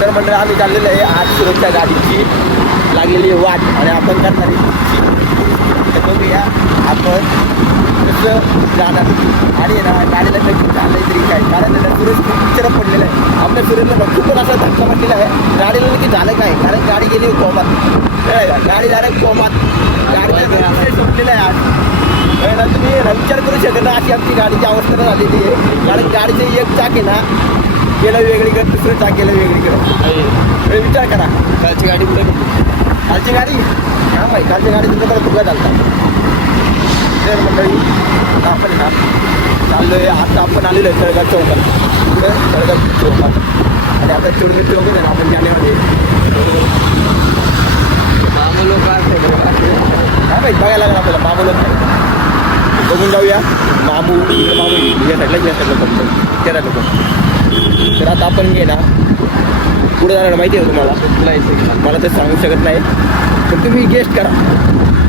तर मंडळ आम्ही चाललेलो आहे आज सुरक्षा गाडीची लागलेली वाट आणि आपण करणार आहे. तर बघूया आपण कसं जाणार आणि ना गाडीला नक्की चाललंय तरी काय, कारण त्याला सूरज खूप पिक्चर पडलेला आहे. आपल्या सूरजला खूपच असा धक्का पडलेला आहे. गाडीला नक्की झालं काय, कारण गाडी गेली कोमात, गाडी झालं कोमात, गाडीचा सुटलेला आहे आज. तुम्ही विचार करू शकत ना अशी आमची गाडीची अवस्था झालेली आहे. कारण गाडीचं एक चाक आहे ना गेलं वेगळीकडे, दुसरं चाक गेलं वेगळीकडे. विचार करा कालची गाडी कुठे, कालची गाडी हा माहिती, कालची गाडी तुमच्या परत तुला चालतात. तर मंडळी आता आपण ना चाललो आहे. आता आपण आलेलो आहे तळगाव चौकात, पुढं तळगाव चौकात आणि आता चोडगे चौक आहे ना आपण जाण्यामध्ये मामू लोक काय माहिती बघायला लागला आपल्याला. मामू लोक बघून जाऊया. मामू या साईडला फक्त तेरा लोक. तर आता आपण घे ना पुढे जाणार माहिती आहे तुम्हाला, मला तर सांगू शकत नाही, पण तुम्ही गेस्ट करा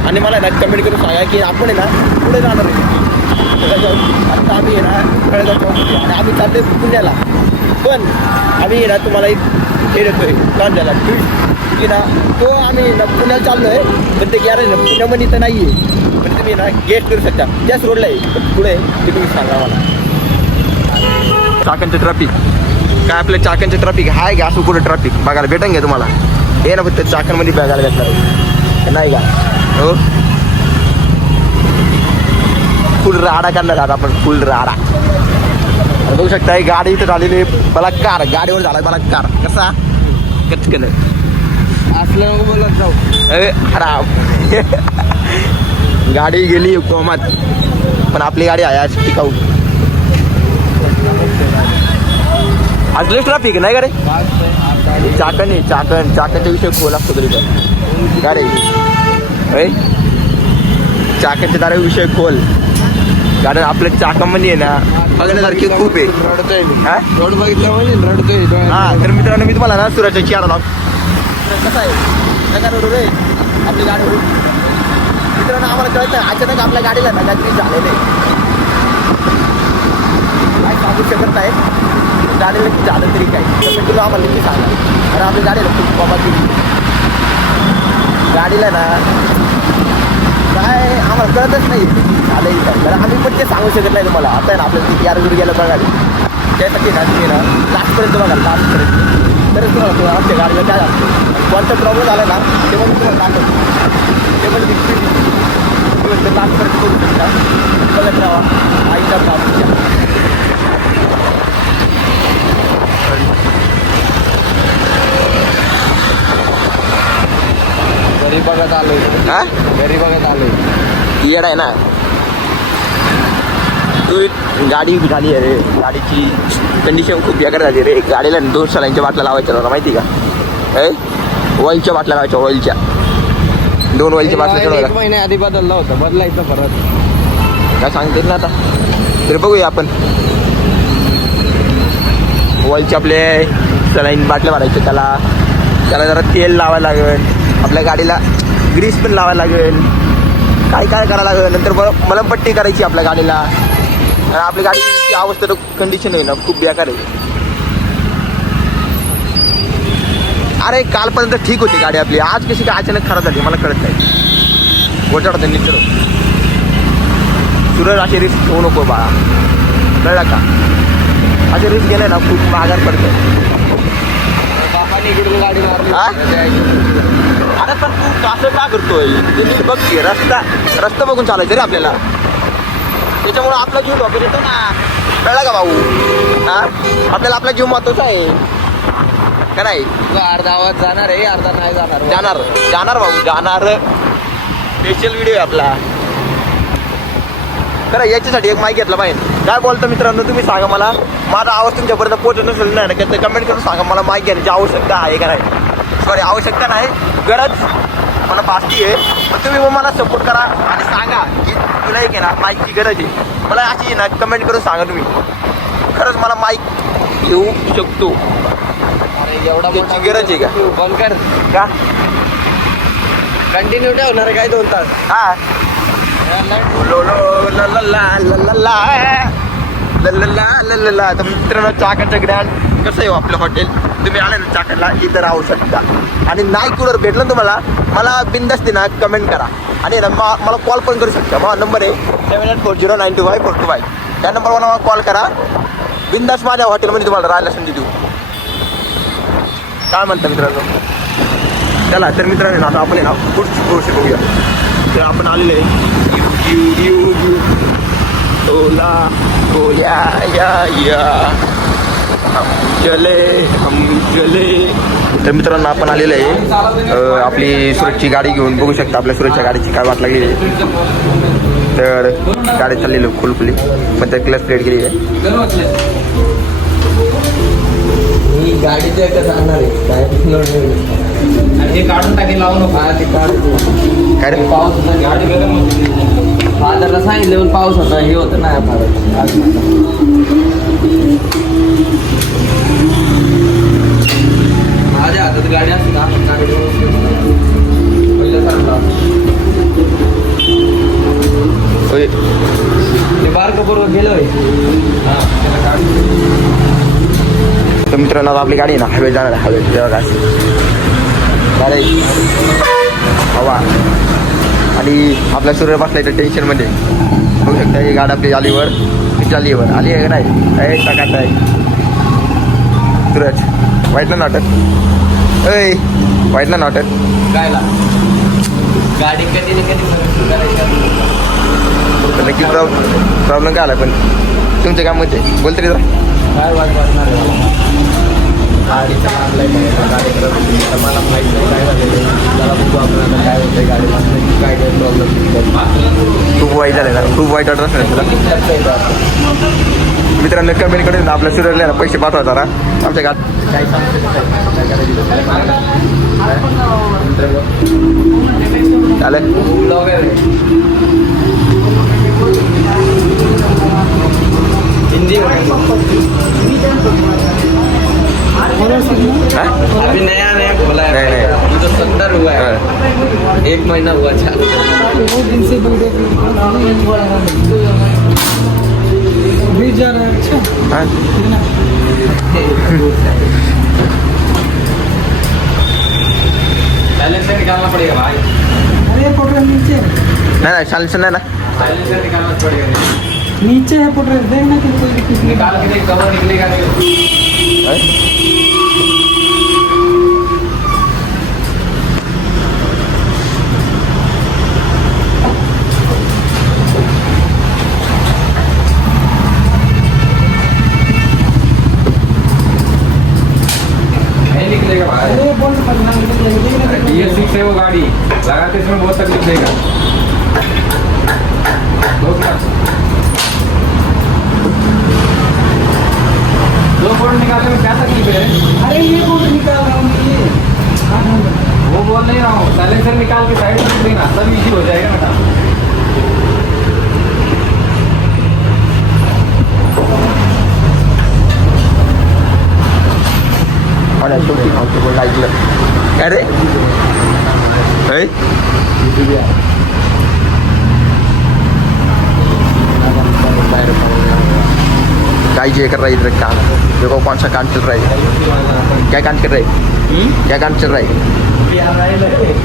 आणि मला ना कमेंट करून सांगा की आपण आहे ना पुढे जाणार आहे. आता आम्ही आहे ना कळगाव चौक आणि आम्ही चालतोय पुण्याला, पण आम्ही आहे ना तुम्हाला एक हे देतोय प्लॅन झाला की ना तो आम्ही ना पुण्याला चाललो आहे, पण ते गॅरेज ना पुण्यामध्ये तर नाही आहे, पण तुम्ही ना गेस्ट करू शकता. त्याच रोडला आहे पण पुढे ते तुम्ही सांगा मला. चाकणचं ट्रॅफिक काय, आपल्या चाकणचं ट्रॅफिक हाय का असं कुठं ट्रॅफिक बघायला भेटेन घ्या तुम्हाला. हे ना फक्त चाकणमध्ये बघायला भेटणार आहे नाही का. हो फुल राडा करणार आहात आपण, फुल राडा. बघू शकता ही गाडी इथं झालेली बलात्कार, गाडीवर झाला बलात्कार कसा कचकन असलं नको बोलत जाऊ. अरे खराब गाडी गेली कोमात, पण आपली गाडी आहे आज टिकाऊ. आज लय ट्रॅफिक नाही का रे. चाकण आहे, चाकणचा विषय खोल असतो तरी पण गाडी चाकणच्या दारा विषय खोल, कारण आपल्या चाकामध्ये आहे ना बघण्यासारखी खूप आहे. रोड बघितलं म्हणजे रडतोय. हा तर मित्रांनो मी तुम्हाला ना सुराच्या चिरा कसं आहे नका रोड रे आपली गाडी. मित्रांनो आम्हाला कळतं अचानक आपल्या गाडीला ना काहीतरी झालेलं आहे, काय सांगू शकत नाही गाडीला की झालं तरी काय. तसं तुला आम्हाला नक्की सांगा, कारण आपली गाडीला खूप कमाल केली गाडीला ना काय आम्हाला कळतच नाही झालंही काय, कारण आम्ही पण ते सांगू शकत नाही तुम्हाला. आता आहे ना आपल्याला किती यार गेलं बघा त्यासाठी ना तुम्ही ना लास्टपर्यंत बघा, लास्टपर्यंत तरच तुम्हाला आमच्या गाडीला काय असतं कोणता प्रॉब्लेम झाला ना ते पण तुम्हाला दाखवतो, ते पण दिसते लास्टपर्यंत करू शकता. बघत राहा आईचा काम. घरी बघत आलोय, हा घरी बघत आलोय. येड आहे ना तू. गाडी झाली आहे रे, गाडीची कंडिशन खूप बेकार झाली रे. गाडीला 2 सलाईंच्या बाटल्या लावायच्या होता माहिती का. ऑइलच्या बाटल्या लावायच्या, ऑइलच्या 2 ऑइलच्या बाटल्या. 1 महिन्या आधी बदलला होता, बदलायचं परत काय सांगतात ना आता. तर बघूया आपण ऑइलचे आपले सलाईन बाटल्या भरायचे, त्याला जरा तेल लावायला लागेल, आपल्या गाडीला ग्रीस पण लावायला लागेल, काय करायला लागेल. नंतर मलमपट्टी करायची आपल्या गाडीला. आपली गाडीची अवस्था तर कंडिशन आहे ना खूप बेकार आहे. अरे कालपर्यंत ठीक होती गाडी आपली, आज कशी काय अचानक खराब झाली मला कळत नाही. गोचाड त्यांनी सूरज अशी रिस्क घेऊ नको बाळा, कळला का. असे रिस्क गेले ना खूप महागार पडतं. गाडी अरे पण तू असं का करतोय, बघ की रस्ता बघून चालायचं रे आपल्याला, त्याच्यामुळे आपला जीव धोक्यात येतो ना, कळला का भाऊ. हा आपल्याला आपला जीव महत्वाचा आहे का नाही. अर्धा आवाज जाणार आहे, अर्धा नाही जाणार भाऊ, जाणार. स्पेशल व्हिडिओ आहे आपला. खरं याच्यासाठी एक माईक घेतला पाहिजे. काय बोलतो मित्रांनो तुम्ही सांगा मला, माझा आवाज तुमच्यापर्यंत पोहोचत नसेल ना ते कमेंट करून सांगा मला माईक घेण्याची आवश्यकता आहे का नाही. सॉरी आवश्यकता नाही, गरज मला भासती आहे. पण तुम्ही मला सपोर्ट करा आणि सांगा की तुला एक आहे ना माईकची गरज आहे. मला अशी ना कमेंट करून सांगा तुम्ही, खरंच मला माईक घेऊ शकतो. अरे एवढा त्याची गरज आहे का. बंद कर का कंटिन्यू ठेवणार आहे काय 2 तास. हा तर मित्रांनो चाकणचं ग्रँड कसं आहे आपलं हॉटेल. तुम्ही आले ना चाकणला इथं राहू शकता. आणि नाही कुठं भेटलं तुम्हाला मला बिंदास्ती ना कमेंट करा. आणि ना मला कॉल पण करू शकता. माझा नंबर आहे 7840925425. त्या नंबरवर मला कॉल करा. बिंदास माझ्या हॉटेलमध्ये तुम्हाला राहायला संधी देऊ. काय म्हणता मित्रांनो. चला तर मित्रांनो आता आपण आहे ना पुढची गोष्ट बघूया. तर आपण आलेलो आहे ओला ओ या हम चले. तर मित्रांनो आपण आलेलं आहे आपली सुरतची गाडी घेऊन. बघू शकता आपल्या सुरतच्या गाडीची काय वाट लागली आहे. तर गाडी चाललेली फुलफुली पण त्या क्लच प्लेट गेली आहे. ही गाडीचं एकच आणणार आहे काय हे काढून टाकी लावू नका. ते काय रे पाऊस होता गाडी गरम होती. फादरला सांगितलं पाऊस होता हे होतं ना फादर. माझ्या हातात गाडी असते का पहिलं सांगता होय. ते बारकं बरोबर गेलं तर मित्रांनो आपली गाडी आहे ना हवेत जाणार आहे. हवेत जेव्हा गाडी हवा आणि आपल्या सूर्य बसला तर टेन्शनमध्ये. बघू शकता ही गाडी आपली आलीवर आली आहे का नाही टाकाट आहे. सूरज वाईट ना नाटक वाईट ना नाटक गायला गाडी कधी ना कधी तर नक्की प्रॉब्लेम काय आला पण तुमचं काम म्हणजे बोल तरी जरा काय वाट वाटणार गाडीचा आणलाय गाडी करत मला माहीत नाही काय झालेलं त्याला बघू आपण आता काय होतं गाडी काय काय प्रॉब्लेम खूप वाईट झालं ना. खूप वाईट वाटत असणार तुला मित्रांनो. कमेंटकडे ना आपल्या सूर्यला ना पैसे पाठवा जरा आमच्या गाडी काय चालेल. हिंदी अभी नया खोला है. नहीं. मुझे 70 हुआ है. 1 महीना हुआ. अच्छा बीच जा रहा है. अच्छा हाँ बैलेंसर निकालना पड़ेगा भाई. अरे पोटरेल नीचे नाही चालेल नाही ना. बैलेंसर निकालना पड़ेगा. नीचे है पोटरेल देखना कि कोई दिक्कत नहीं. निकाल के देख कवर निकलेगा नहीं. निकलेगा भाई. अरे बोल पड़ना DS6 है वो गाड़ी लगाते समय बहुत तकलीफ देगा. दो बोर्ड निकालने में क्या तकलीफ है. अरे ये बोल निकाल रहा हूँ ये वो बोल नहीं रहा हूँ. साइलेंसर निकाल के साइड में देना तब इजी हो जाएगा बेटा. मला शेवटी खाऊचं बोल ऐकलं काय रे गाइस ये कर रहा है इधर काम. देखो कौन सा काम चल रहा है. क्या काम कर रहा है. क्या काम चल रहा है.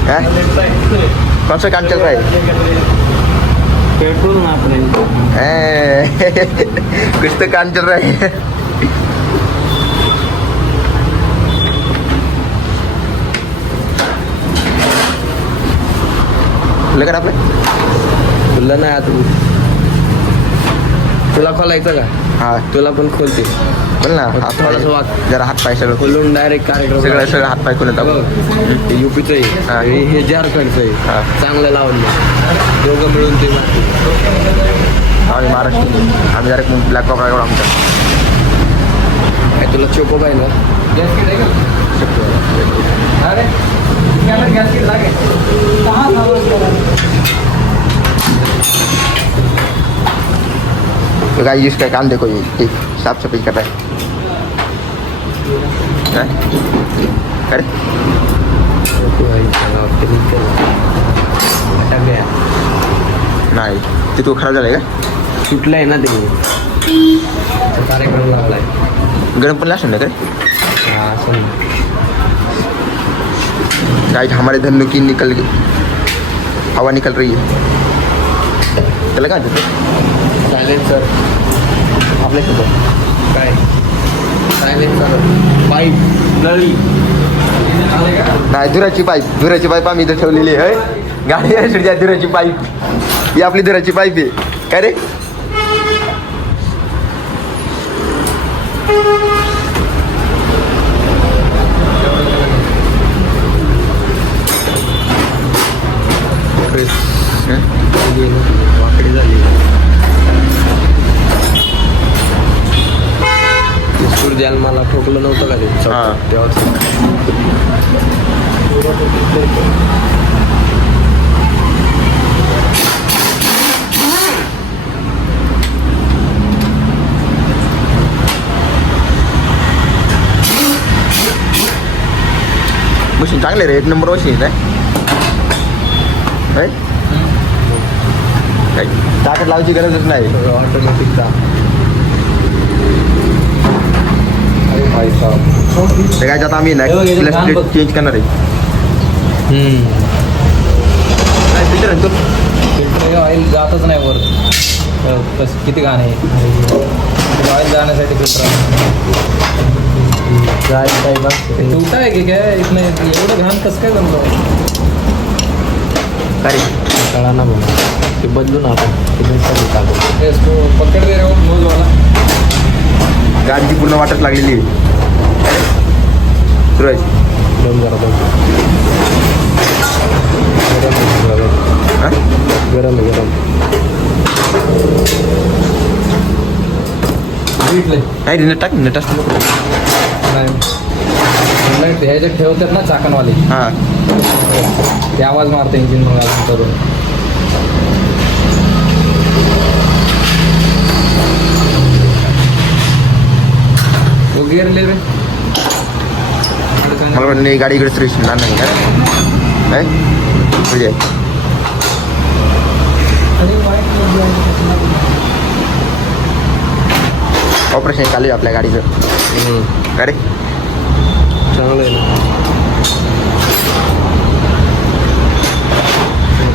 हैं? कौन सा काम चल रहा है. पेट्रोल नाप रहे कुछ तो काम चल रहा है. लगा आपलं तुला नाही आता तुला खोलायचं का. हा तुला पण खोलते. बोल ना. थोडंसं वाच. जरा हात पाय सगळं खोलून डायरेक्ट कार्यक्रम. सगळं हात पाय खोलत आहोत. युपीचं हा. आहे हे झारखंडचं हा. आहे. चांगलं लावलं दोघं मिळून ते आम्ही महाराष्ट्र आम्ही जरा ब्लॅक कॉप रायगड आमचा काय तुला चोको पाहिजे ना. गॅस किट आहे का. अरे गॅस किट लागे. कहाँ था वो जरा? तो गाइस इसका काम देखो ये ठीक साफ सफाई कर रहा है. अरे नाही ते तू खराब झालाय का. सुटलंय ना ते कार्यक्रम लागलाय. गरम पण लागतं ना काय हाँ सुन गाइस हमारे धन्नू की निकल गई हवा निकल रही है त्याला काय म्हणतात सायलेन्सर आपल्या शब्द काय सायलेन्सर पाईप नळी नाही धुराची पाईप आम्ही इथं ठेवलेली आहे गाडी आहे धुराची पाईप ही आपली धुराची पाईप आहे काय रे वाकडी झाली सूर्याला मला ठोकलं नव्हतं का ते हां. तेव्हा मशीन चांगले रे एक नंबर मशीन आहे काय? काय ताकद लावायची गरजच नाही ऑटोमॅटिकचा अरे भाई साहब ते काय आता आम्ही ना प्लस प्लेट चेंज करणार आहे काय फिल्टर आहे तो फिल्टर ऑइल जातच नाही वर कसं किती घाण आहे ऑइल जाण्यासाठी फिल्टर जाय काय बघ टूटा आहे की काय इथनं एवढं घाण कसं काय जमलं अरे कळा ना मला ते बदलून आता हे तो पकड दे रे वो नोज वाला गाडीची पूर्ण वाटच लागलेली आहे सुरज दम जरा बघ हां गरम आहे गरम भेटले नाही रे टाक ना टाक नाही ह्याच्यात ठेवतात ना चाकणवाले हां ते आवाज मारते इंजिन मग अजून करून तो गिअर ले रे मला वाटलं गाडी इकडे सुरेश नाही काय म्हणजे ऑपरेशन चालू आहे आपल्या गाडीचं अरे चांगलं आहे ना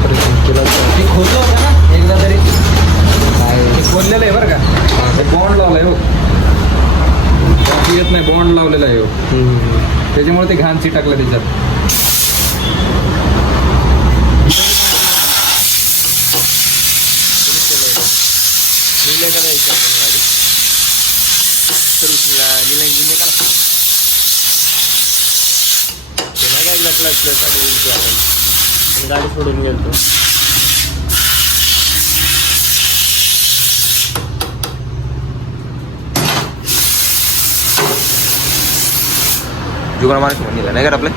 ते खोललं होतं ना एकदा तरी ते खोललेलं आहे बरं का ते बॉन्ड लावलं आहे हो येत नाही बॉन्ड लावलेला आहे हो त्याच्यामुळे ते घाण टाकलं त्याच्यात गाडी सोडून गेलो जुगाड माणूस म्हणून नाही का आपलं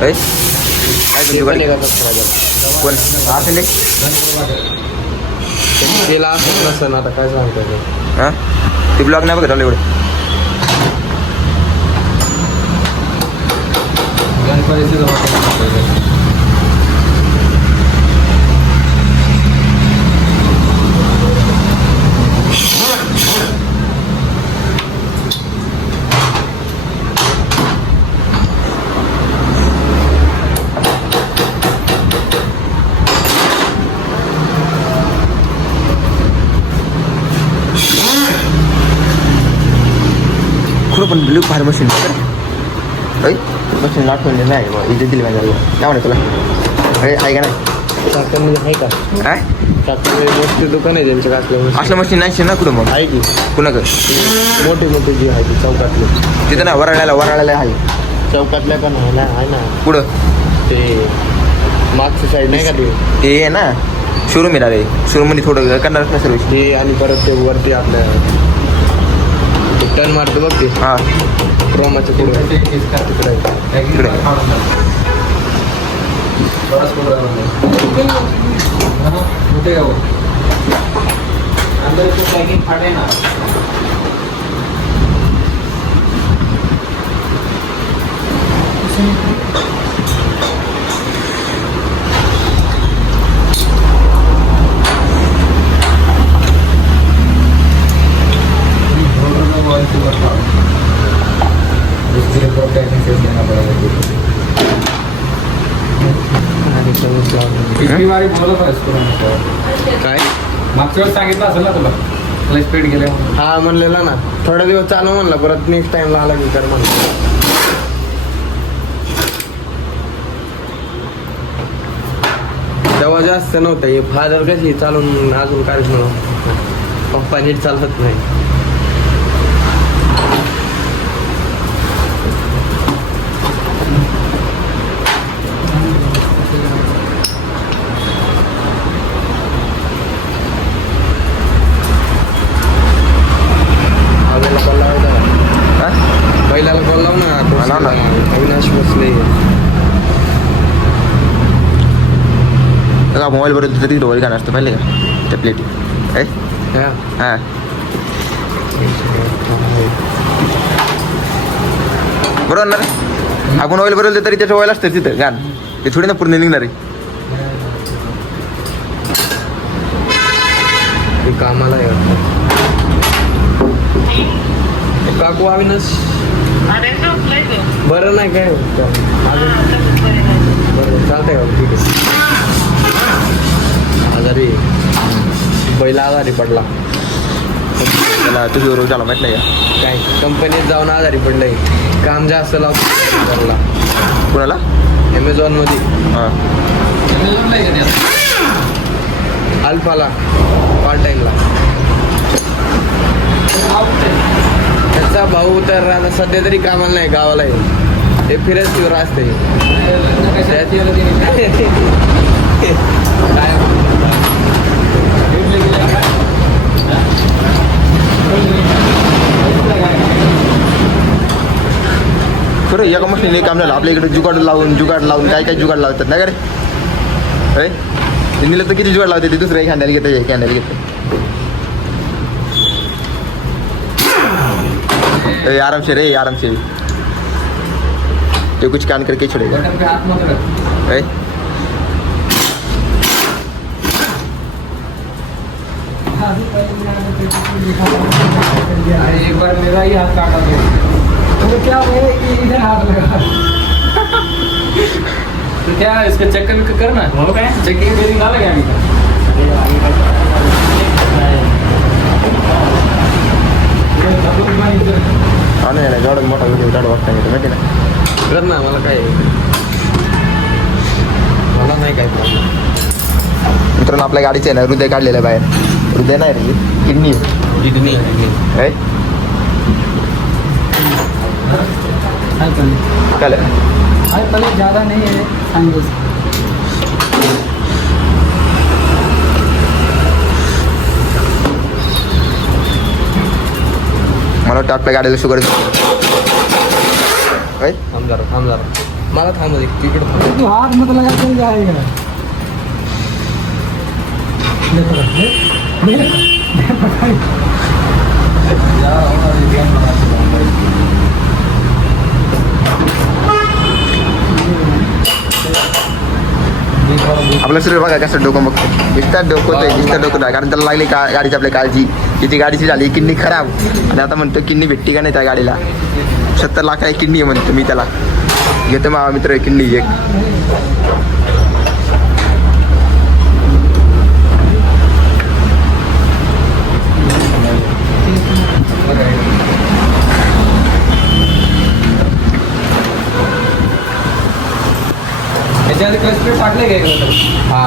काय काय जुगाड कोण असं नाही केला असं नसतं आता काय सांगतो हां ते ब्लॉग नाही बघत आलं एवढं गणपतीचे जवळ खरं पण ब्ल्यू फार मशीन मशीन आठवण नाही बा इथे दिली माझ्या काय म्हणा तुला अरे आहे का नाही चाकण आहे का काय चाकण मोठी दुकान आहे त्यांच्या कासल्या असलं मशीन नाही ना कुठं मग आहे की कुणाक मोठी मोठी जी आहे ती चौकातली तिथं ना वराळ्याला आहे चौकातल्या पण आहे ना आहे ना कुठं ते मागच्या साईड नाही का ते ते आहे ना शोरूम आहे ना रे शोरूममध्ये थोडं करणारच ना सर्विस ते आणि परत ते वरती आपल्या टर्न मारतो बघ ते हां क्रोमाच्या पुढे इकडे होते का वो अंदर तो पॅकिंग फाटे ना किती वारी बोलत आहेस काय मागच्या वेळेस सांगितलं असेल ना तुला लय स्पीड गेले म्हणून. हा म्हणलेलं ना थोडा दिवस चालू म्हणलं परत नेक्स्ट टाइमला आला की कर म्हणलं. तेव्हा जास्त नव्हतं हे फादर कशी चालून अजून काहीच नव्हतं पप्पा नीट चालत नाही. आवेला कॉल लावायचा का? हा पहिल्याला कॉल लाव ना लाव ना. अविनाश बसले. का मोबाईलवर तरी डोळे गाणं असतं पाहिले का त्या प्लेटी काय हा हां बरोबर ना रे? आपण ऑइल बरोबर तरी त्याचं ऑइल असतं तिथं गाण ते थोडी ना पूर्ण निघणार आहे. ते कामाला आहे वाटतं. काकू अविनाश बरं नाही काय बरं चालतंय का ठीक आहे. आजारी बैला आजारी पडला त्याला तुझ्या रोज आला माहित नाही का काय कंपनीत जाऊन आजारी पडलंय काम जास्त लावतो कुणाला ॲमेझॉनमध्ये हां Amazon ला आहे का ते आता? अल्फाला पार्ट टाईमला. त्याचा भाऊ तर आता सध्या तरी कामाला नाही गावाला आहे ते फिरत फिर असते. कशात केलं तिने? काय भेटले गेले का? खरं एका मशीनने काम झालं आपल्या इकडे जुगाड लावून काय जुगाड लावतात ना का रे होय ते नेलं तर किती जुगाड लावते ते दुसरं एक हँडल घेतं एक हँडल घेतं आराम से तो कुछ कान करके छोड़ेगा बटन पे हाथ मत रख. है अरे एक बार मेरा ही हाथ काटा गया. तो क्या हुआ कि इधर हाथ लगा तो क्या इसका चेक करना हो काय चेकिंग बिलिंग झालं का आम्ही हा नाही झाड मोठा व्हिडिओ झाड बघता येतो माहिती ना कर ना मला काय मला नाही काय प्रॉब्लेम. मित्रांनो आपल्या गाडीचं आहे ना हृदय काढलेलं आहे बाहेर हृदय नाही रे किडनी किडनी आहे काय पहले ज़्यादा नहीं है सांगोस मला वाटतं आपल्या गाडीला शुगर काय थांब जरा मला थांब तिकडे थांब. तू हाथ मत लगा चल जाएगा देखो आपलं शरीर बघा कसं डोकं बघतं दिसतात डोकं नाही कारण त्याला लागली का गाडीची आपल्या काळजी किती गाडीची झाली किडनी खराब आणि आता म्हणतो किडनी भेटती का नाही त्या गाडीला 70 लाख आहे किडनी म्हणतो मी त्याला घेतो माझा मित्र किडनी एक त्याच्यामध्ये क्लच प्लेट टाकले का इकडे? हा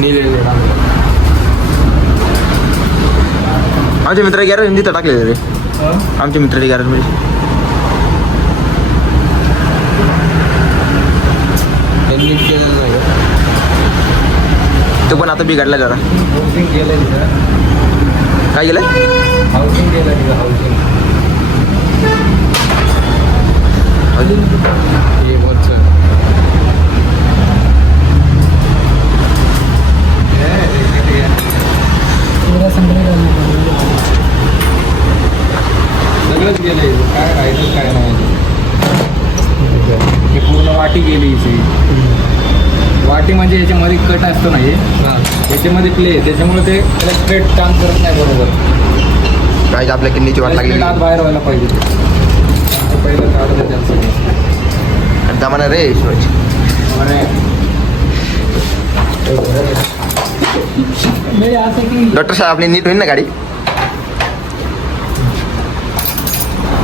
नेलेले आमचे मित्र गॅरेज तिथं टाकले रे आमचे मित्र गॅरेजमध्ये त्यांनी केलेलं नाही. तो पण आता बिघडला जरा हाऊसिंग केलं तिथं काय केलं हाऊसिंग केलं तिथं हाऊसिंग हे वरचं पूरा संग्रह करना पड़ेगा सगळंच गेलं इथं. काय राहिलं काय नाही हे पूर्ण वाटी गेली इथे वाटी म्हणजे याच्यामध्ये कट असतो ना हे याच्यामध्ये प्ले त्याच्यामुळे ते त्याला स्ट्रेट काम करत नाही बरोबर काय आपल्या किडनीची वाट लागली स्ट्रेट आत बाहेर व्हायला पाहिजे ते पहिलं काढलं त्यांचं दमाना रे शिवाजी मेरे यहाँ से कि डॉक्टर साहेब आपली नीट होईल ना गाडी?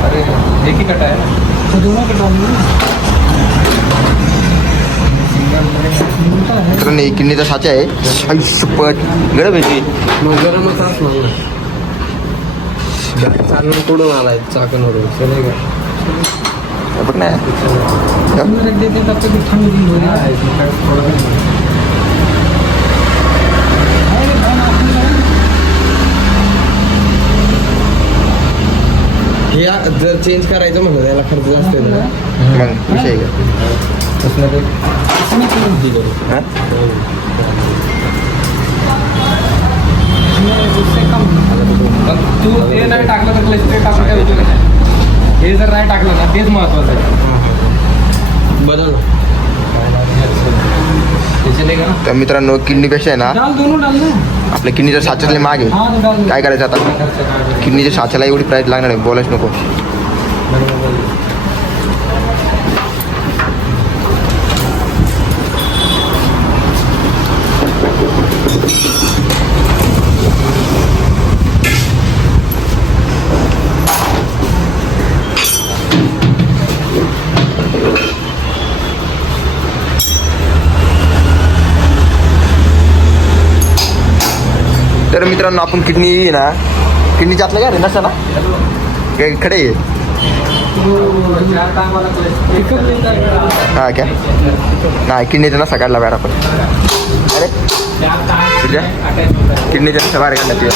अरे एक ही कटा है ना तो दोनों के डालेंगे उनका है मित्रांनो एक किडनीचा साचा आहे. आई सुपट गडब आहे. मग गरमच असणार ना. चालून कुठून आलाय चाकणवरून चले का? बघ ना अंदर रख देते तब तक ठंड भी हो रहा है हे जर चेंज करायचं म्हणलं त्याला खर्च जास्त येतो ना. मग विषय का? तसलं काही इसमें क्यों दी गई हा? उससे कम पण तू हे नाही टाकलं तर क्लच प्लेट टाकून काय उपयोग नाही. हे जर नाही टाकलं ना तेच महत्वाचं आहे. बदल त्याचे का तर मित्रांनो किडनीपेक्षा आहे ना डाल दोनों डालना आपल्या किडनीच्या साच्यातले मागे हाँ तो डाल काय करायचं आता? किडनीच्या साच्याला एवढी प्राईस लागणार आहे बोलायच नको. तर मित्रांनो आपण किडनी ना किडनीच्या आतलं काय रे नसतं ना काय खडे आहे? पिकअप लेता है हा क्या नाही किडनीचा नसा काढला बाहेर आपण. अरे तुझ्या किडनीच्या नसा बाहेर काढला तुझ्या.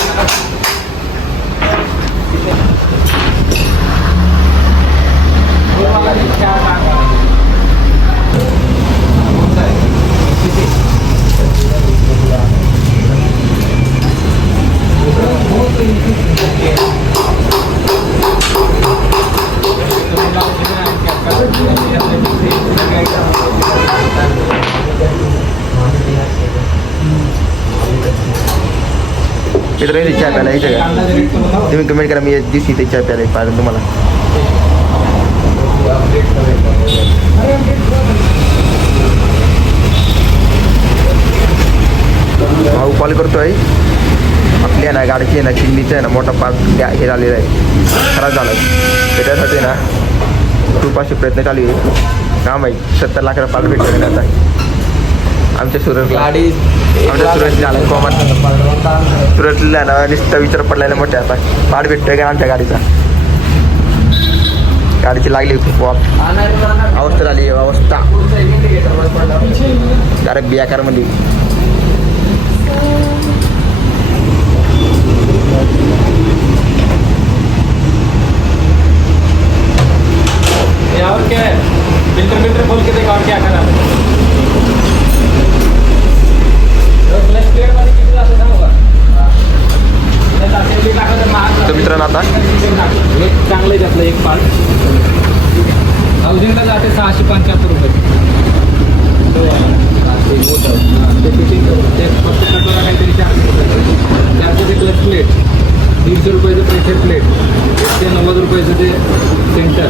मित्रांनो चहा प्यायला यायचं का? तुम्ही कमेंट करा मी दिसती ते चहा प्यायला पाहिजे तुम्हाला. भाऊ कॉल करतोय आपली आहे ना गाडीची आहे ना किडनीचं आहे ना मोठा पार्ट हे झालेला आहे खराब झाला आहे. त्याच्यासाठी ना खूप असे प्रयत्न चालू आहे. काम आहे 70 लाखाला पार्ट भेटतो आता आमच्या सुरतला. गाडी आमच्या सुरतला आला कॉमन सुरतला ना नुसता विचार पडलेला मोठे आता पार्ट भेटतोय का आमच्या गाडीचा. गाडीची लागली खूप अवस्था झाली अवस्था डायरेक्ट बियाकारमध्ये. और क्या है फिल्टर खोल के देखो और क्या करना है. क्लच प्लेट मध्ये किती जातं सांगू का? त्यात असेंब्ली टाकलं तर महाग तर मित्रांनो आता एक चांगलं आहे आपलं एक पार्ट हाऊसिंगला जाते 675 रुपये. ते फिटिंग करून ते फक्त कटोरा काहीतरी 400 ते क्लच प्लेट 150 रुपयाचं प्रेशर प्लेट 190 रुपयाचं ते सेंटर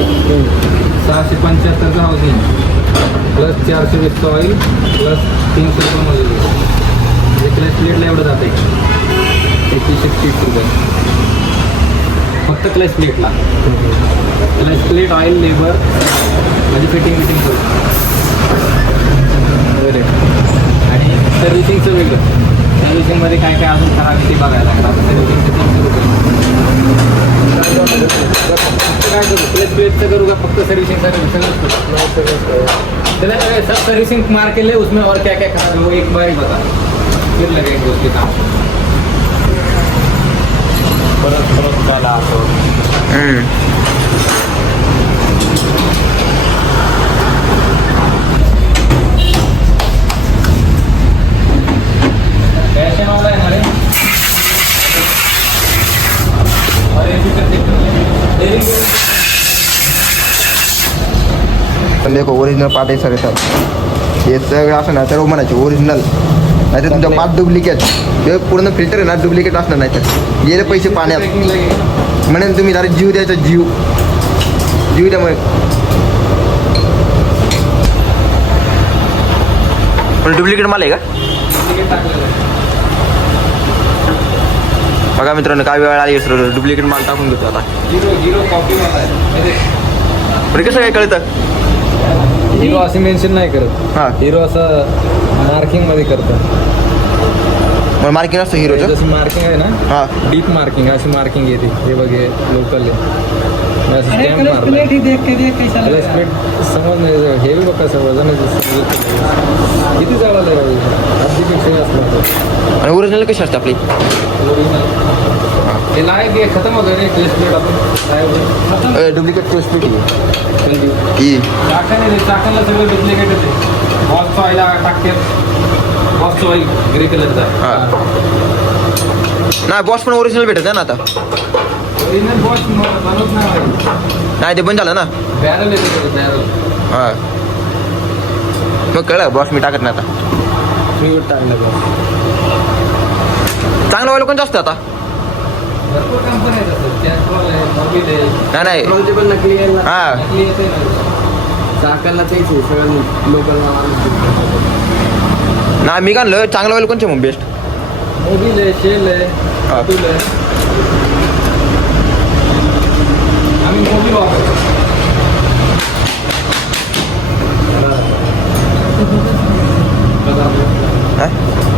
675चं हाऊसिंग प्लस 420 ऑइल प्लस 300 रुपये मजुरी. म्हणजे क्लच प्लेटला एवढं जाते 130 रुपये फक्त क्लच प्लेटला. क्लच प्लेट ऑइल लेबर म्हणजे फिटिंग करू वगैरे आणि सर्व्हिसिंगचं वेगळं. सर्व्हिसिंगमध्ये काय काय अजून खराब ते बघायला लागणार. आता सर्व्हिसिंगचं 300 रुपये. काय करू क्लच प्लेटचं करू का फक्त सर्व्हिसिंग त्याला सब सर्व्हिसिंग मार के ले उसमें और क्या क्या खराब है वो एक बार ही बता फिर लगेंगे उसके काम. परत त्याला असं फैशन वाला है हमारे और ये भी करते पण देखो ओरिजिनल पार्ट आहे सर सर हे सगळं असं ना सर्व म्हणायचे ओरिजिनल नाही तर तुमचा पार्ट डुप्लिकेट हे पूर्ण फिल्टर आहे ना डुप्लिकेट असणार नाही तर गेले पैसे पाण्यात म्हणेन तुम्ही जरा जीव द्यायचा जीव द्यामुळे पण डुप्लिकेट माल आहे का? डुप्लिकेट टाकलेलं आहे. बघा मित्रांनो काय वेळ आली डुप्लिकेट माल टाकून घेतो आता. हिरो कॉपीवाला आहे. बरं कसं काय कळतं? हिरो असे मेन्शन नाही करत. हां हिरो असं मार्किंग मध्ये करतं. मग मार्किंग असतं हिरोचं. जशी मार्किंग आहे ना, हां डीप मार्किंग अशी मार्किंग येते. हे बघे लोकल अरे कलर प्लेट ही देख के कैसा लग रहा है. समज नाही. हे बी बघा सगळं जण किती जवळ आहे अर्धीपेक्षा असलं. आणि ओरिजिनल कशी असते आपली? ते लाईक हे खतम होतं रे. टेस्ट प्लेट आपण डुप्लिकेट टू स्पीड कोणती की चाकाला सगळं डुप्लिकेट येते. बॉक्सचा ऑइल टाकते. बॉक्सचा ऑइल ग्रे कलरचा. हां नाही बॉस पण ओरिजिनल भेटत आहे ना आता. ओरिजिनल बॉक्स बनवत नाही. नाही ते बंद झालं ना. बॅरल येते बॅरल. हां मग कळलं बॉस मी टाकत नाही आता. फ्रीवर टाकलं बॉक्स. चांगलं ऑइल कोणतं असतं आता? भरपूर कंपनी आहेत असं. कॅस्ट्रॉल आहे, मोबिल आहे. नाही पेट्रोलचे पण नकली आहे ना. हां नकली येते ना. चाकाला तेच आहे सगळं लोकल. नाही मी काय म्हणलं चांगलं ऑइल कोणते मग बेस्ट? मोबिल आहे, शेल आहे, हा. अतुल आहे. आम्ही मोबिल वापरतो.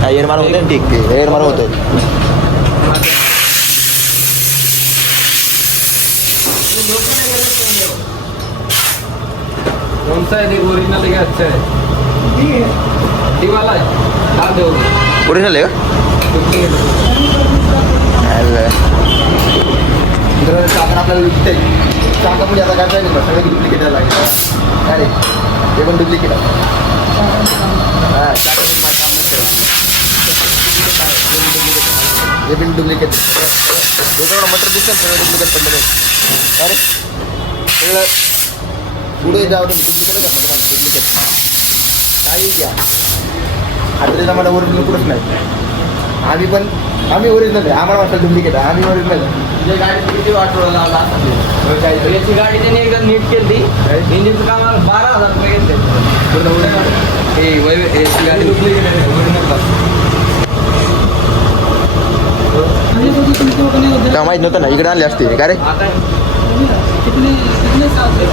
हां एअर मार होते ठीक आहे एअर मार होते. कोणता आहे ते ओरिजिनल आहे का अच्छा आहे? दिवाला आहे. हा देऊ. ओरिजिनल आहे का? चाकण आपल्याला विकते. चाकामध्ये आता काय पाहिजे सगळे डुप्लिकेट लागेल. काय रे ते पण डुप्लिकेट आहे. हां हे पण डुप्लिकेट. याच्यावर मटर दिसतं सगळं डुप्लिकेट पडलेलं आहे. अरे सगळं पुढे जावं डुप्लिकेट काही घ्या. आता मला ओरिजिनल कुठंच नाही. आम्ही ओरिजिनल आहे. आम्हाला वाटतं डुप्लिकेट आहे. आम्ही ओरिजिनल आहे. गाडी किती वाटवलं लावला असं. याची गाडी त्यांनी एकदा नीट केली. इंजिनचं काम 12,000 रुपये घेतले. याची गाडी डुप्लिकेट आहे. ओरिजिनल हमने तो तुमको अपने उधर तेव्हा माहीत नव्हतं ना इकडे आणले असते का रे. आता कितने साल से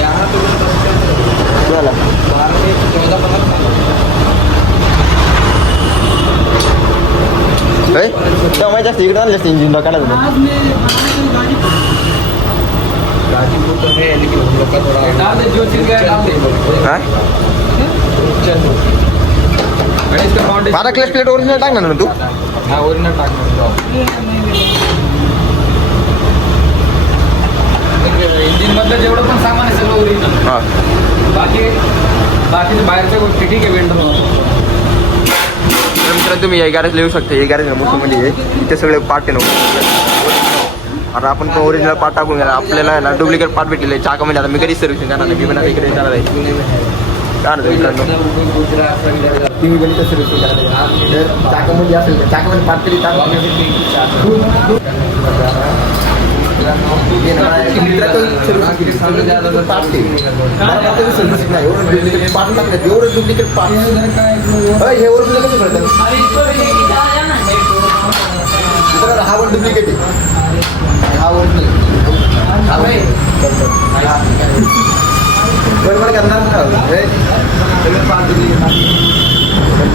यहाँ तो कुणाला 12 ते 14-15 तेव्हा माहिती असते इकडे आणले असते इंजिन काढायचं. आज में गाड़ी गाड़ी को तो है लेकिन हम लोग का थोड़ा डाल दे. जो चीज गया डाल दे. हां गणेश का फाउंडेशन. माझा क्लच प्लेट ओरिजिनल टाकणार ना तू. हा ओरिजिनल टाकणार. इंजिन मधलं जेवढं पण सामान आहे सगळं ओरिजिनल. हां बाकी बाहेरच्या गोष्टी ठीक आहे वेंडर. तर मित्रांनो तुम्ही या गॅरेजला येऊ शकता. हे गॅरेज मोठमध्ये आहे. इथे सगळे पार्ट आहे ना. आता आपण पण ओरिजिनल पार्ट टाकून गेला. आपल्याला आहे ना डुप्लिकेट पार्ट भेटलेले चाकामध्ये. आता मी कधीच सर्व्हिसिंग करणार नाही. मी पण आता इकडे येणार आहे. काय नाही मित्रांनो तुम्ही गणित सर्व्हिसिंग करणार जर चाकामध्ये असेल तर चाकामध्ये पार्ट तरी एवढं डुप्लिकेट पार्ट हे ओरिजिनल कसं कळतं? हा पण डुप्लिकेट आहे. हा ओरिजिनल बरोबर करणार ना.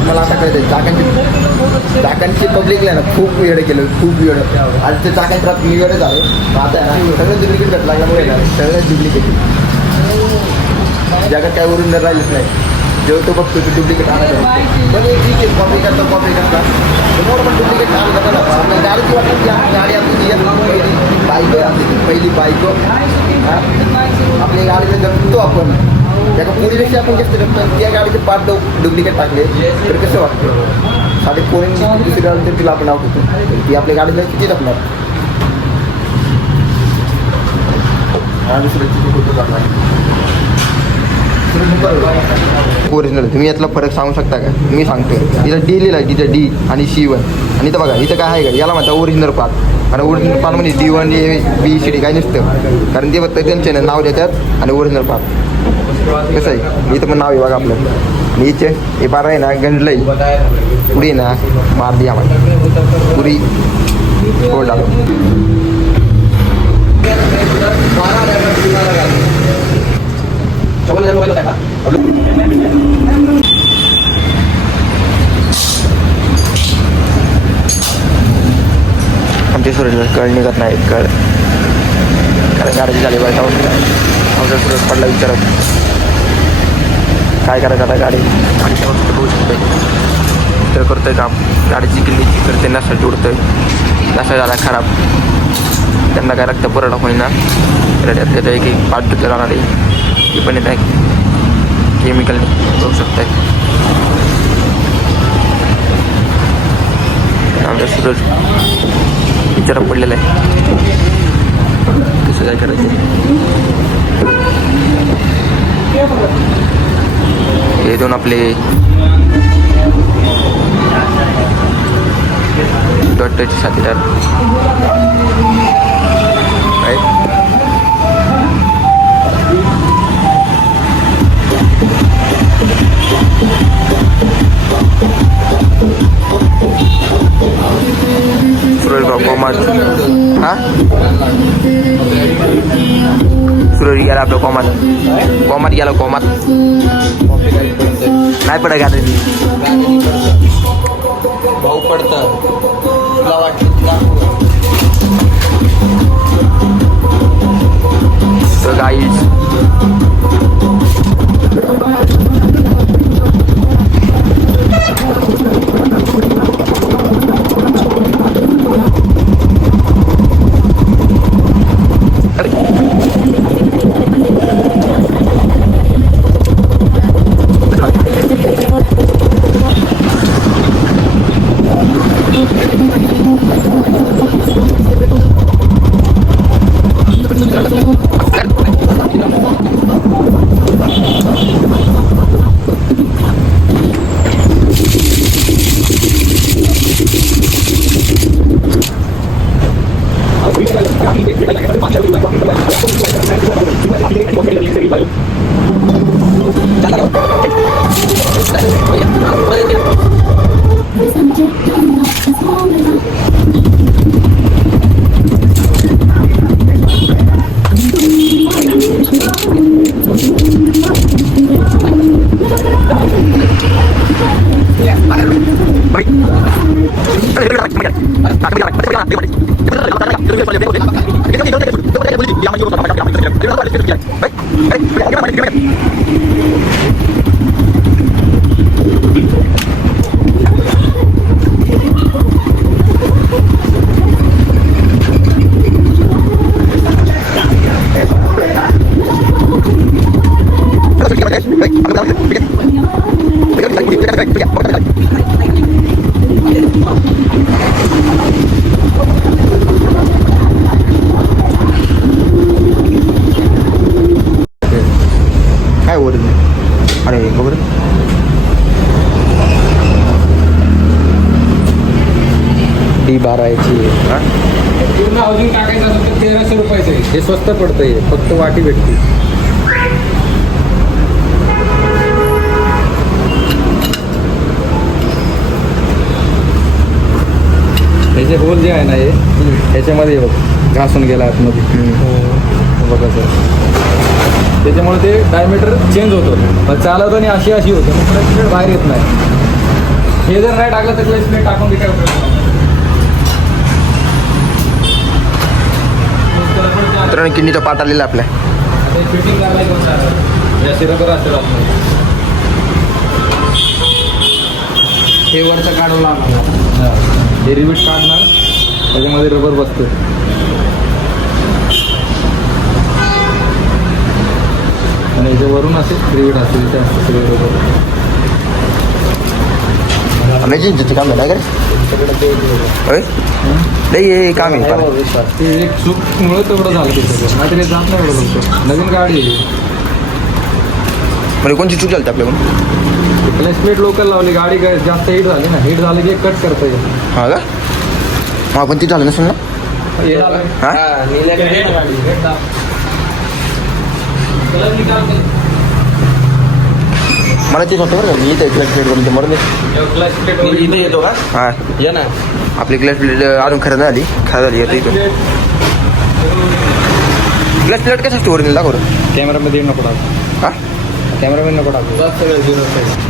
मला आता कळतं चाकांची पब्लिकला ना खूप वेळ केलं. खूप वेळ आज ते चाकांची रात मी वेळ झालं. आता आहे ना सगळं डुप्लिकेट भेट लागल्यामुळे ना सगळं डुप्लिकेट. जगात काय ओरिजिनल राहिलंच नाही. जेव्हा तो बघतो तो डुप्लिकेट आणायचं पण हे ठीक आहे. कॉपी करता समोर पण डुप्लिकेट आलं जातं ना. आपल्या गाडीची वाटत की गाडी आपली पहिली बाईक आपली गाडीला जगतो आपण. त्याच्या पुढीपेक्षा आपण जास्त जगतो. त्या गाडीचे पार्ट डुप्लिकेट टाकले तर कसं वाटतं? साधी कोणी दुसरी गाडी तर तिला आपण नाव घेतो. ती आपल्या गाडीला किती जपणार? दुसऱ्याची फोटो टाकणार. ओरिजिनल तुम्ही यातला फरक सांगू शकता का? मी सांगतो. इथं डी लिहिला आहे. तिथं डी आणि C1 आणि इथं बघा इथं काय आहे का याला म्हणतात ओरिजिनल पार्ट. आणि ओरिजिनल पार्ट म्हणजे D1 A B C D काय नसतं. कारण ते फक्त त्यांचे नाव देतात आणि ओरिजिनल पार्ट कसं आहे इथं पण नाव आहे बघा आपलं आणि इथे हे बारा आहे ना गंजलंय पुढे ना मारली आम्हाला पुरी हो टाकू आमचे सूरज कळ निघत नाही कळ कारण गाडीची झाली पाहिजे आमचा सूरज पडला विचारत काय करायचं आता गाडी आणि बघू शकतोय तर करतोय काम गाडीची किल्लीची करते नसा जोडतोय नसा झाला खराब त्यांना काय रक्त पुरवठा होईना रड्यात त्याचं एक एक पाठ दुखलं राहणार आहे ती पण येत आहे केमिकलने बघू शकताय आमचा सूरज विचार पडलेला आहे कसं काय करायचं हे दोन आपले डॉक्टरचे साथीदार आहेत सूरजभाऊ कोमात हां सूरज गेला आपलं कोमात गेला कोमात नाही पडा गाडी भाऊ पडतं तुला वाटतं तर गाईज काय बोलत नाही अरे बघ D12 याची पूर्ण हाऊसिंग टाकायचं असेल तर 1300 रुपयाचं आहे. हे स्वस्त पडतंय फक्त वाटी भेटते. हे जे होल जे आहे ना हे ह्याच्यामध्ये बघ घासून गेला आतमध्ये बघा सर त्याच्यामुळे ते डायमीटर चेंज होतं पण चालवताना अशी होते मग क्लच प्लेट बाहेर येत नाही. हे जर नाही टाकलं तर क्लच प्लेट टाकून काय उपयोग मित्रांनो किडनीचा पाठ आलेला आपल्या फिटिंग करायला रबर असेल हे वरचं काढून लावणार हे रिमिट काढणार त्याच्यामध्ये रबर बसतो. आणि याच्यावरून असे रिमिट असते तिथे असते सगळे रबर. जिंचं काम आहे का लई काम आहे ते एक चूकमुळे तेवढं झालं ते सगळं नाहीतर हे जात नाही एवढं लवकर. नवीन गाडी आहे म्हणजे कोणची चूक झाली आपल्याकडून क्लच प्लेट लोकल लावली गाडी काय जास्त हिट झाली ना हिट झाली की कट करता येईल. हा का मग आपण ती झालं नसेल ना हे झालं. हा नील्या हेड दाब. कलर निकाल. मला तेच वाटतं बरं का, मी इथे क्लच प्लेट करून ते मरून क्लच प्लेट इथे येतो का हा या ना. आपली क्लच प्लेट अजून खरं झाली येतो इथून क्लच प्लेट कसं असते ओरिजिनल दाखव कॅमेरामध्ये नको टाकू. हा कॅमेरामध्ये नको टाकू. सगळं झिरो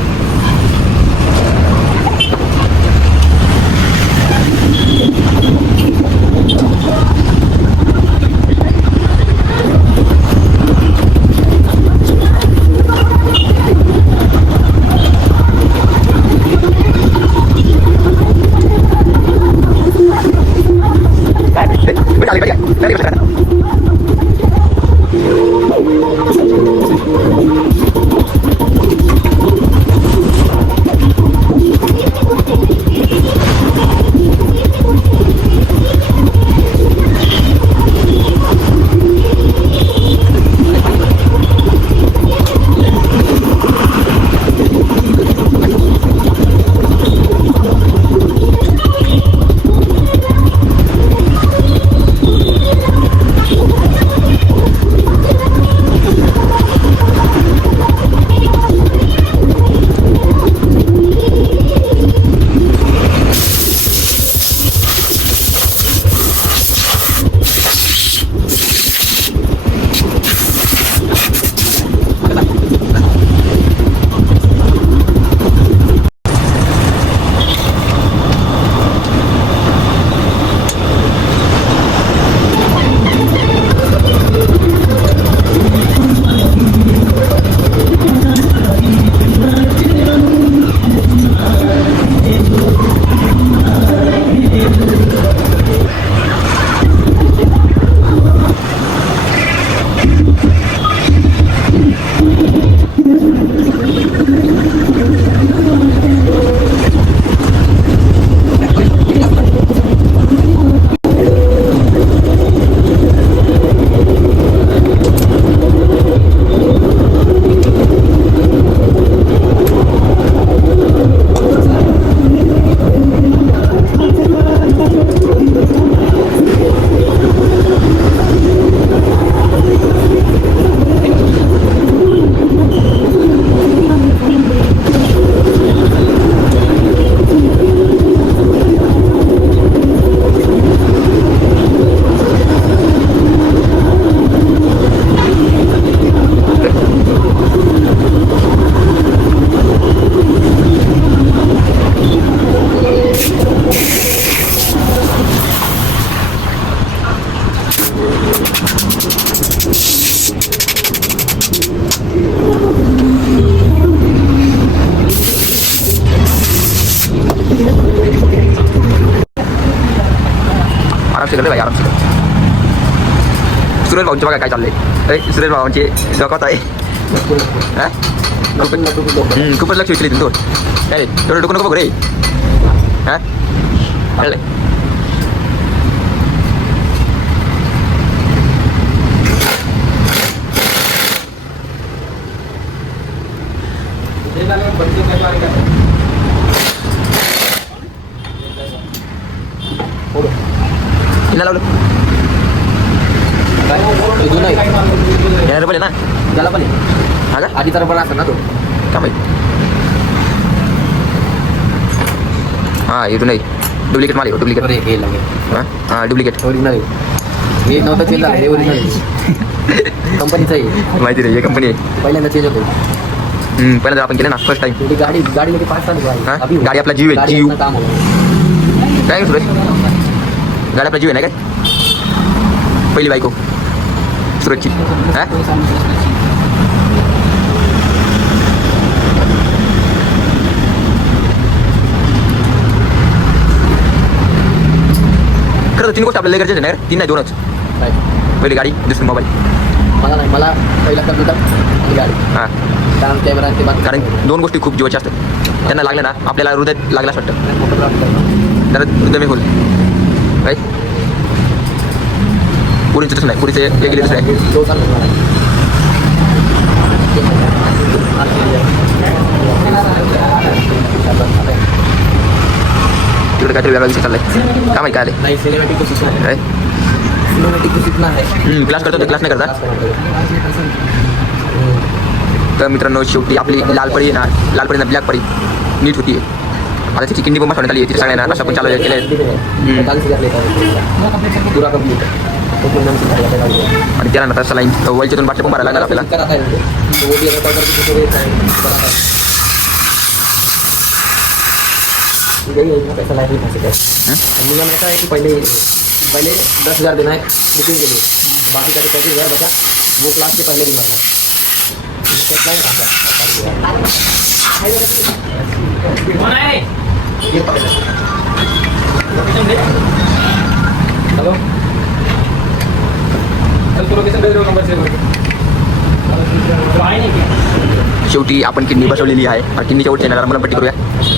आरामशीर कर रे भाई आरामशीर कर. सुरेश भाऊंचे बघा काय चाललंय सुरेश भाऊंचे डोकात आहे खूपच लक्ष विचलित तो काय रे तेवढं डोकं नको बघ रे हां हिला लावलं येणार पण आहे ना त्याला पण हा का आधी तर पण असं ना तो का माहिती हां इथून नाही डुप्लिकेट माल आहे डुप्लिकेट हे लागेल हां हां डुप्लिकेट ओरिजिनल हे नव्हतं चेंज झालं हे ओरिजिनल कंपनीचं आहे माहिती रे हे कंपनी आहे पहिल्यांदा चेंज होतो पहिल्यांदा आपण केलं ना फर्स्ट टाइम ती गाडीमध्ये 5 तास हां गाडी आपला जीव आहे जीव काम होतं काय सुरेश गाडी आपला जीव आहे ना काय पहिली बायको सुरतची हां खरं तीन गोष्ट आपल्याला गरजेचं नाही तीन नाही दोनच काय पहिली गाडी दुसरी मोबाईल मला नाही मला पहिला कम्प्युटर आणि गाडी हां कारण कॅमेरा ते बाकी कारण दोन गोष्टी खूप जीवाच्या असतात त्यांना लागल्या ना आपल्याला हृदयात लागल्यास वाटतं तर हृदय होईल राईट पुरीचं तसं नाही पुरीचे वेगळी दुसरं आहे तो चालू तिकडे काहीतरी वेगळा विषय चाललाय काय माहिती काय आले नाही सिनेमॅटिक तो शिकणार काय सिनेमॅटिक तो शिकणार आहे क्लास करतो क्लास नाही करता तर मित्रांनो शेवटी आपली लाल पळी आहे ना, लाल पळी ना ब्लॅक पळी नीट होती. आता त्याची किंडी पण बसवण्यात आली आहे. तिथे सगळ्यांना रस्ता पण चालू केले आहेत. पुरा कंप्लीट आणि त्यानंतर सलाईन वलच्यातून बाटल्या पण भरायला लागणार आपल्याला. मुझे माहिती आहे की पहिले 10,000 देना है बुकिंग के लिए, बाकी का 35,000 बचा वो क्लास के पहले दिन बचा. हॅलो लोकेशन भेज नंबर सेव शेवटी आपण किडनी बसवलेली आहे. आणि किडनीच्या वरती येणार मला पट्टी करूया.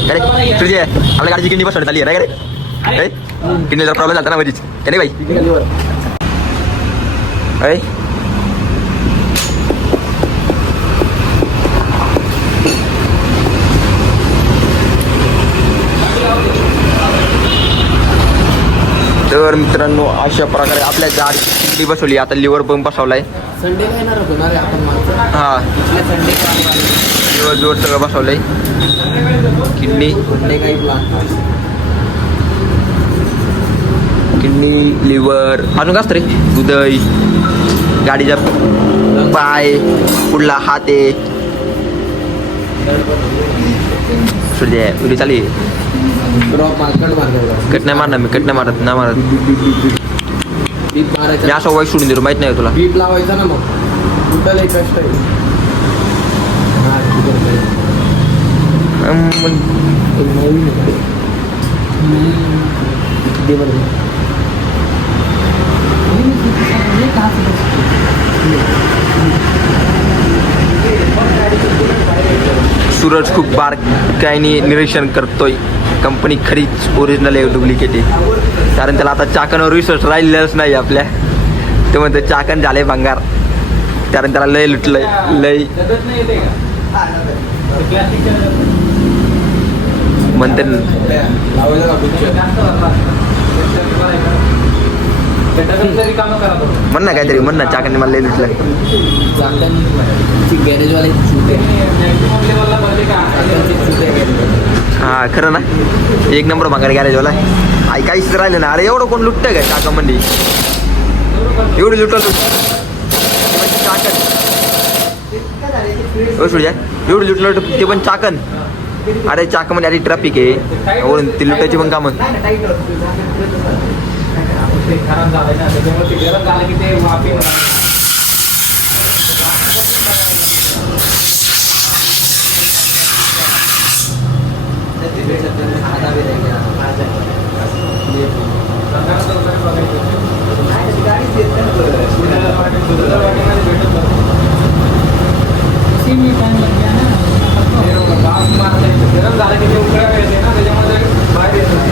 काय रे तुझी आपल्या गाडीची किडनी बसवण्यात आली आहे काय रे? किडनीचा प्रॉब्लेम झाला ना मधीच काय नाही भाई? तर मित्रांनो अशा प्रकारे आपल्या गाडीची किडनी बसवली. आता लिव्हर पण बसवलाय. संडे का येणार होतो ना रे आपण माणसं. हा इथल्या संडे का लिव्हर जोर सगळं बसवलंय. किडनी संडे काही प्लान किडनी लिव्हर अजून काय असतं रे? हृदय, गाडीचा पाय, पुढला हात आहे. सूर्य उडी चालली. ड्रॉप मार्केट मारले कट नाही मारणार मी. कट नाही मारत नाही मारत बीप मी. मारायचं असं वाईट सोडून देतो माहित नाही तुला. बीप लावायचा ना मग कुठं लई कष्ट आहे. हा, ठीक आहे. एक नवीन आहे. दे बरं. सूरज खूप बारकाईने निरीक्षण करतोय. कंपनी खरीच ओरिजिनल आहे डुप्लिकेट आहे. कारण त्याला आता चाकणवर रिसर्च राहिलेलंच नाही आपल्या. ते म्हणतो चाकण झाले भंगार. कारण त्याला लय लुटलंय लय म्हणते. लावायचं का म्हण ना काहीतरी म्हण ना. चाकणने मला लय लुटलं. चाकणची गॅरेजवाले सुटे हा खरं ना. एक नंबर भंगार गॅरेजवाला. आई काहीच राहिलं ना. अरे एवढं कोण लुटतं का चाकणमध्ये? एवढी लुटल चाकण. हो सूर्या एवढी लुटलं ते पण चाकण. अरे चाकणमध्ये आधी ट्रॅफिक आहे. वरून ती लुटायची पण कामं. खराब झालंय ना त्याच्यामुळे ते गरम झालं की ते वाफी गरम झालं की ते उकळ्या येते ना त्याच्यामध्ये बाहेर येत नाही.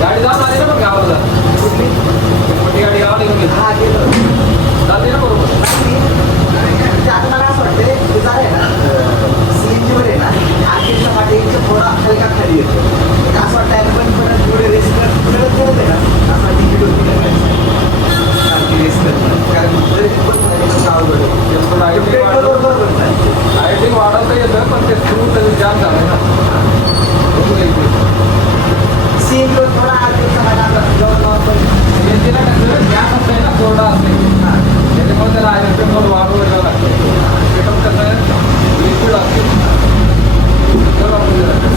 गाडी जाऊन आली ना मग गावाला मोठी गाडी गावाला घेऊन गेली चालते ना बरोबर. मला असं वाटतं तुझा आहे ना CNG वर आहे ना आखीच्या पाठीचा थोडा हलका खाली येतो. असं वाटतं पण परत थोडे रेस करत आहे ना असा तिकीट होती रेस करतात. कारण आयटिंग वाढवता येतं पण ते स्क्रू त्याचं जाम झालं ना. CNG वर थोडा आखीचा पाठा जवळ सीएनजीला कसं गॅस असते ना कोरडा असते त्याच्यामुळे त्याला आयटमवर वाढवायला लागते. पेट्रोल कसं लिक्विड असते तर वापरलं जातं.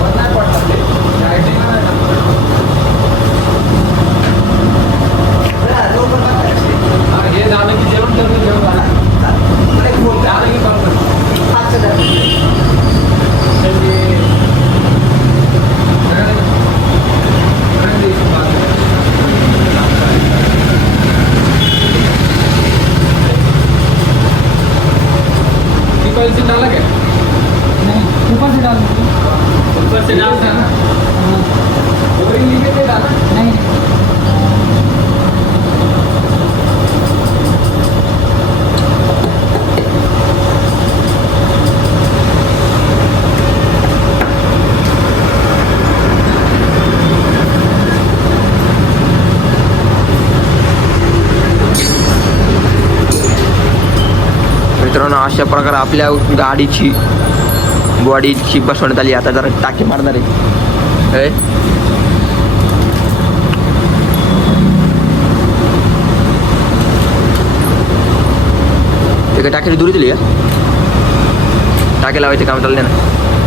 पण नाही पडतात ते आयटिंगला नाही टाकतात. हा हे झालं की जेवण करून जेवण झालं झालं की बरोबर पैसे डाला क्या? नहीं ऊपर से डाल ऊपर से डालता ना ऊपर ही नीचे से डाला नहीं अशा प्रकारे आपल्या गाडीची बॉडीची बसवण्यात आली. आता जरा टाके मारणार आहे. ते काय टाकेची दुरी दिली का? टाके लावायचे काम चालले ना.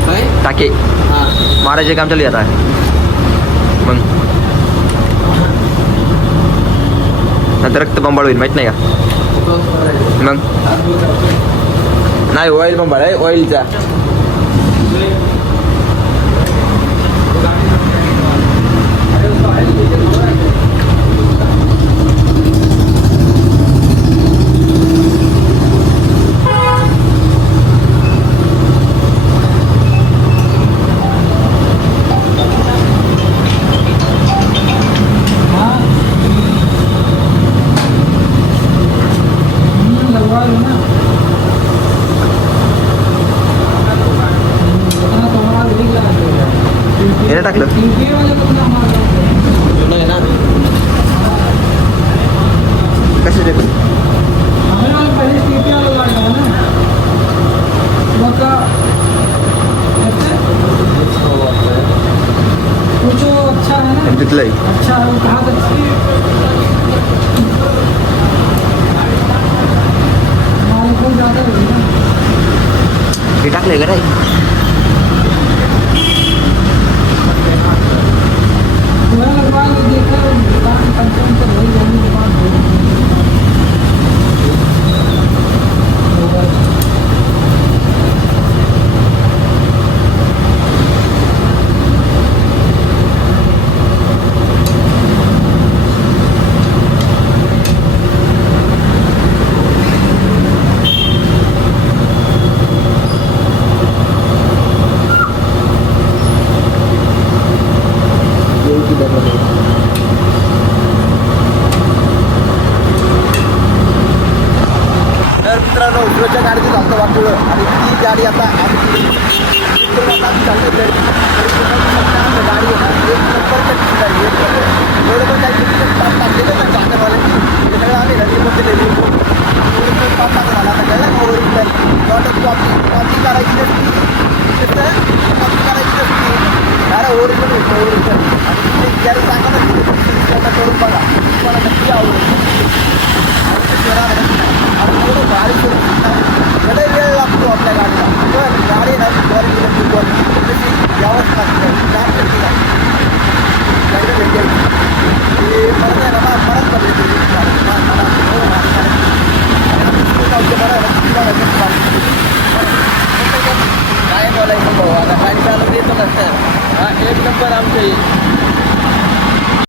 काय टाके हां मारायचे काम चालू आहे आता. मग नंतर रक्त बंबाळ होईल माहित नाही का? मग नाही ऑइल बंबाळ आहे ऑइलचा. हे टाकलं जुनं आहे ना कसं ते अच्छा है ना, तिथलंय. अच्छा है, कहा मालिक जाता है ना. हे टाकलंय का नाही? तर मित्रांनो उजव्याच्या गाडीची चालतं वाटलं आणि ती गाडी आता आमची चालली गाडी आहे ना एक नंबरची गाडी आहे. एवढं पण काही पाच टाकलेलं ना चाकरवाल्यांनी हे सगळं आम्ही नदीमध्ये पाच टाकून आला आता कळलं का ओरिजिनल कॉपी करायची नसती तिथं कॉपी करायची नसती अरे ओरिजिनल होतं ओरिजिनल. आणि ते ज्याला सांगा करून बघा तुम्हाला नक्की आवडेल. एवढं भारी एवढा वेळ लागतो आपल्या गाडीला पण गाडी ना तशी यावंच लागतं. चार टक्के गाडी भेटेल ते परत आहे ना परत काय बोलायचं भाऊ आता गाडी चालू येतो नसतं. हा एक नंबर आमच्या